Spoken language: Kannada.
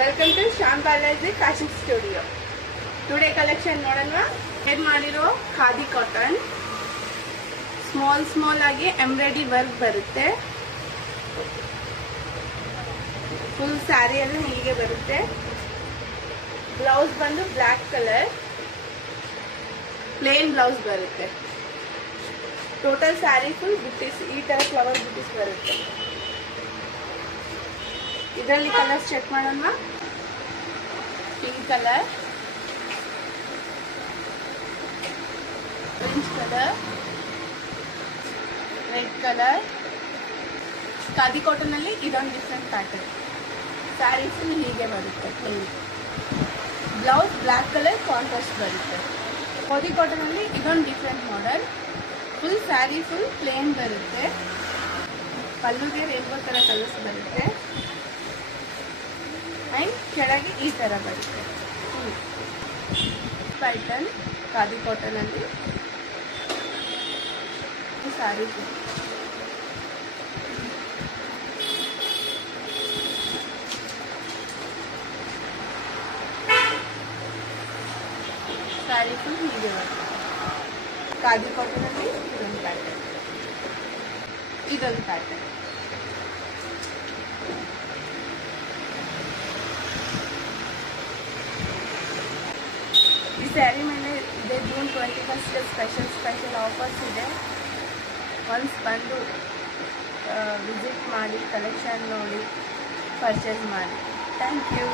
Welcome to Shyam Balaji fashion studio. Today collection ನೋಡೋಣ. ಹೇರ್ ಮಾಡಿರೋ ಖಾದಿ ಕಾಟನ್, ಸ್ಮಾಲ್ ಆಗಿ ಎಂಬ್ರಾಯ್ಡ್ರಿ ವರ್ಕ್ ಬರುತ್ತೆ. ಫುಲ್ ಸ್ಯಾರಿಯಲ್ಲಿ ಹೀಗೆ ಬರುತ್ತೆ. ಬ್ಲೌಸ್ ಬಂದು ಬ್ಲ್ಯಾಕ್ ಕಲರ್ ಪ್ಲೇನ್ ಬ್ಲೌಸ್ ಬರುತ್ತೆ. ಟೋಟಲ್ ಸ್ಯಾರಿ ಫುಲ್ ಬುಟ್ಟಿಸ್, ಈ ತರ ಫ್ಲವರ್ ಬುಟ್ಟಿಸ್ ಬರುತ್ತೆ. ಇದರಲ್ಲಿ ಕಲರ್ಸ್ ಚೆಕ್ ಮಾಡೋಣ. Pink colour, orange colour, red colour. Khadi cotton ಅಲ್ಲಿ ಇದೊಂದು ಡಿಫ್ರೆಂಟ್ ಪ್ಯಾಟರ್ನ್. ಸ್ಯಾರಿ ಫುಲ್ ಹೀಗೆ ಬರುತ್ತೆ. Plain blouse black colour contrast ಬರುತ್ತೆ. ಖಾದಿ ಕಾಟನ್ ಅಲ್ಲಿ ಇದೊಂದು different model. Full sari full plane ಬರುತ್ತೆ. ಪಲ್ಲುಗೆ ರೇನ್ಬೋ ತರ ಕಲರ್ಸ್ ಬರುತ್ತೆ. ಅಂಡ್ ಕೆಳಗೆ ಈ ತರ ಬರುತ್ತೆ. ಪ್ಯಾಟರ್ನ್ ಖಾದಿ ಕಾಟನ್ ಅಲ್ಲಿ ಸ್ಯಾರಿ ಫುಲ್ ಸ್ಯಾರಿ ಫುಲ್ ಹೀಗೆ ಬರುತ್ತೆ. ಖಾದಿ ಕಾಟನ್ ಅಲ್ಲಿ ಇದೊಂದು ಪ್ಯಾಟರ್ನ್. ಈ ಸ್ಯಾರಿ ಮೇಲೆ ಇದೆ ಜೂನ್ 21 ಸ್ಪೆಷಲ್ ಆಫರ್ಸ್ ಇದೆ. ಒನ್ಸ್ ಬಂದು ವಿಸಿಟ್ ಮಾಡಿ, ಕಲೆಕ್ಷನ್ ನೋಡಿ, ಪರ್ಚೇಸ್ ಮಾಡಿ. Thank you.